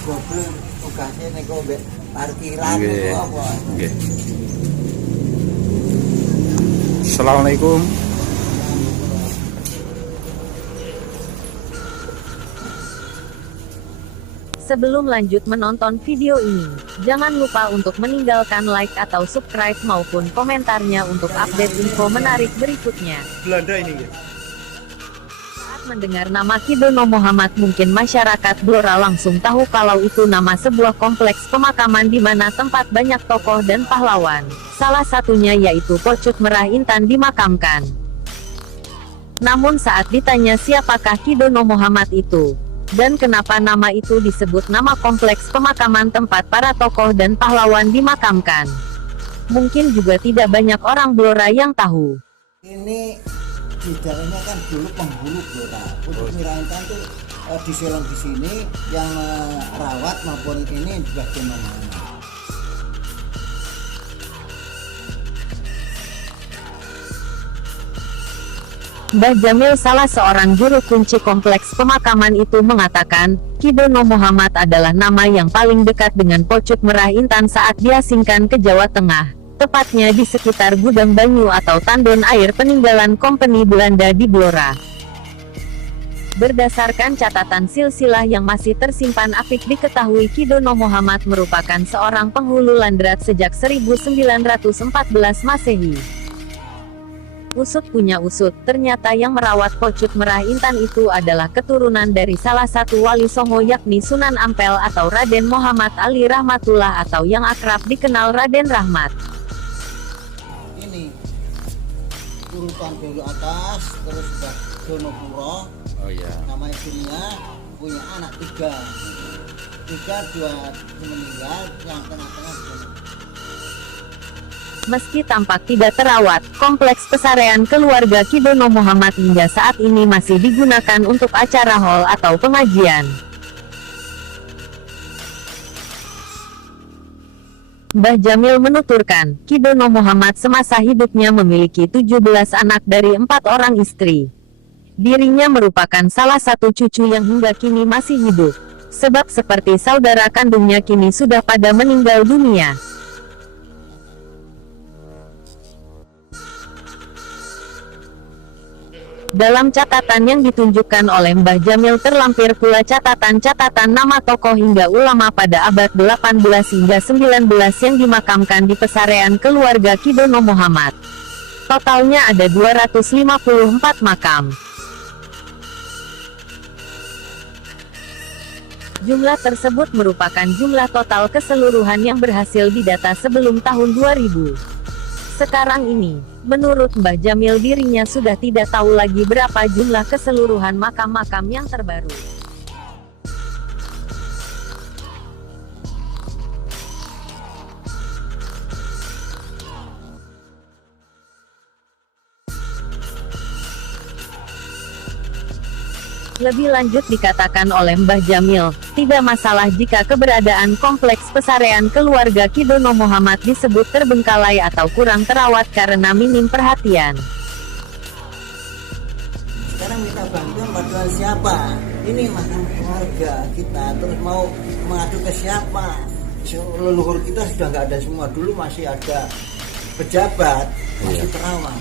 Goblok tugasnya nego mbek parkiran Nggih. niku apa. Nggih. Assalamualaikum. Sebelum lanjut menonton video ini, jangan lupa untuk meninggalkan like atau subscribe maupun komentarnya untuk update info menarik berikutnya. Belanda ini ya. Saat mendengar nama Kidono Muhammad, mungkin masyarakat Blora langsung tahu kalau itu nama sebuah kompleks pemakaman di mana tempat banyak tokoh dan pahlawan. Salah satunya yaitu Pocut Merah Intan dimakamkan. Namun saat ditanya siapakah Kidono Muhammad itu, dan kenapa nama itu disebut nama kompleks pemakaman tempat para tokoh dan pahlawan dimakamkan, mungkin juga tidak banyak orang Blora yang tahu. Ini di dalamnya kan dulu penghulu Blora. Untuk Merah Intan tuh diselang di sini yang rawat maupun ini bagaimana. Mbah Jamil, salah seorang juru kunci kompleks pemakaman itu, mengatakan, Kidono Muhammad adalah nama yang paling dekat dengan Pocut Merah Intan saat diasingkan ke Jawa Tengah, tepatnya di sekitar Gudang Banyu atau tandon air peninggalan Kompeni Belanda di Blora. Berdasarkan catatan silsilah yang masih tersimpan apik, diketahui Kidono Muhammad merupakan seorang penghulu Landrat sejak 1914 Masehi. Usut punya usut, ternyata yang merawat Pocut Merah Intan itu adalah keturunan dari salah satu wali Songo, yakni Sunan Ampel atau Raden Muhammad Ali Rahmatullah atau yang akrab dikenal Raden Rahmat. Ini urutan dulu atas, terus sudah Donopuro. Oh iya. Nama istrinya punya anak 3, 2 meninggal, yang tengah-tengah Meski tampak tidak terawat, kompleks pesarean keluarga Kidono Muhammad hingga saat ini masih digunakan untuk acara haul atau pengajian. Mbah Jamil menuturkan, Kidono Muhammad semasa hidupnya memiliki 17 anak dari 4 orang istri. Dirinya merupakan salah satu cucu yang hingga kini masih hidup. Sebab seperti saudara kandungnya kini sudah pada meninggal dunia. Dalam catatan yang ditunjukkan oleh Mbah Jamil terlampir pula catatan-catatan nama tokoh hingga ulama pada abad 18 hingga 19 yang dimakamkan di pesarean keluarga Kidono Muhammad. Totalnya ada 254 makam. Jumlah tersebut merupakan jumlah total keseluruhan yang berhasil didata sebelum tahun 2000. Sekarang ini, menurut Mbah Jamil, dirinya sudah tidak tahu lagi berapa jumlah keseluruhan makam-makam yang terbaru. Lebih lanjut dikatakan oleh Mbah Jamil, tidak masalah jika keberadaan kompleks pesarean keluarga Kidono Muhammad disebut terbengkalai atau kurang terawat karena minim perhatian. sekarang minta bantuan siapa? Ini makam keluarga kita, terus mau mengadu ke siapa? Leluhur kita sudah nggak ada semua, dulu masih ada pejabat, masih terawat.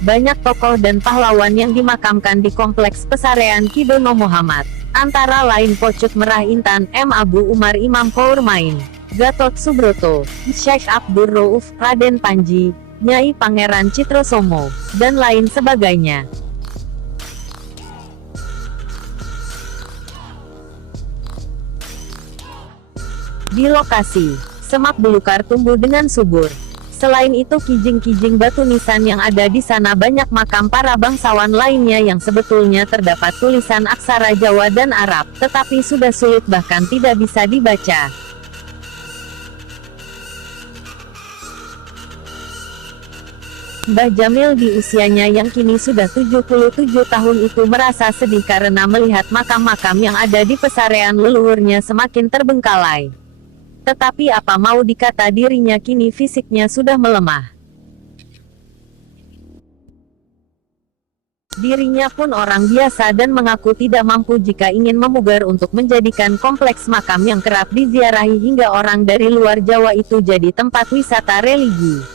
Banyak tokoh dan pahlawan yang dimakamkan di kompleks pesarean Kidono Muhammad, antara lain Pocut Merah Intan, M. Abu Umar Imam Kourmain, Gatot Subroto, Syekh Abdur Rauf, Raden Panji, Nyai Pangeran Citrosomo, dan lain sebagainya. Di lokasi, semak belukar tumbuh dengan subur. Selain itu, kijing-kijing batu nisan yang ada di sana banyak makam para bangsawan lainnya yang sebetulnya terdapat tulisan aksara Jawa dan Arab, tetapi sudah sulit bahkan tidak bisa dibaca. Mbah Jamil di usianya yang kini sudah 77 tahun itu merasa sedih karena melihat makam-makam yang ada di pesarean leluhurnya semakin terbengkalai. Tetapi apa mau dikata, dirinya kini fisiknya sudah melemah. Dirinya pun orang biasa dan mengaku tidak mampu jika ingin memugar untuk menjadikan kompleks makam yang kerap diziarahi hingga orang dari luar Jawa itu jadi tempat wisata religi.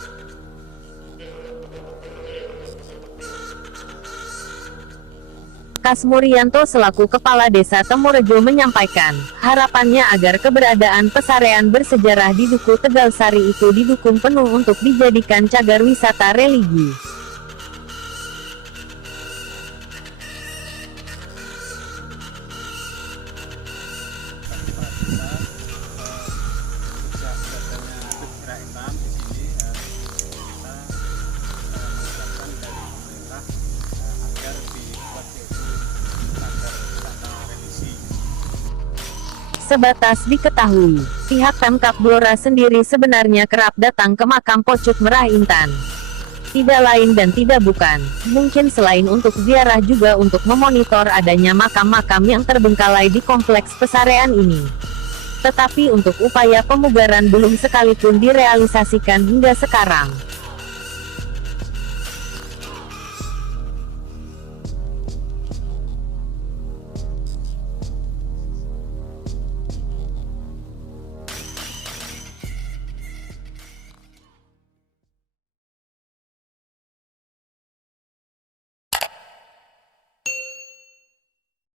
Kasmurianto selaku Kepala Desa Temurejo menyampaikan, harapannya agar keberadaan pesarean bersejarah di Duku Tegal Sari itu didukung penuh untuk dijadikan cagar wisata religi. Sebatas diketahui, pihak Pemkab Blora sendiri sebenarnya kerap datang ke makam Pocut Merah Intan. Tidak lain dan tidak bukan, mungkin selain untuk ziarah juga untuk memonitor adanya makam-makam yang terbengkalai di kompleks pesarean ini. Tetapi untuk upaya pemugaran belum sekalipun direalisasikan hingga sekarang.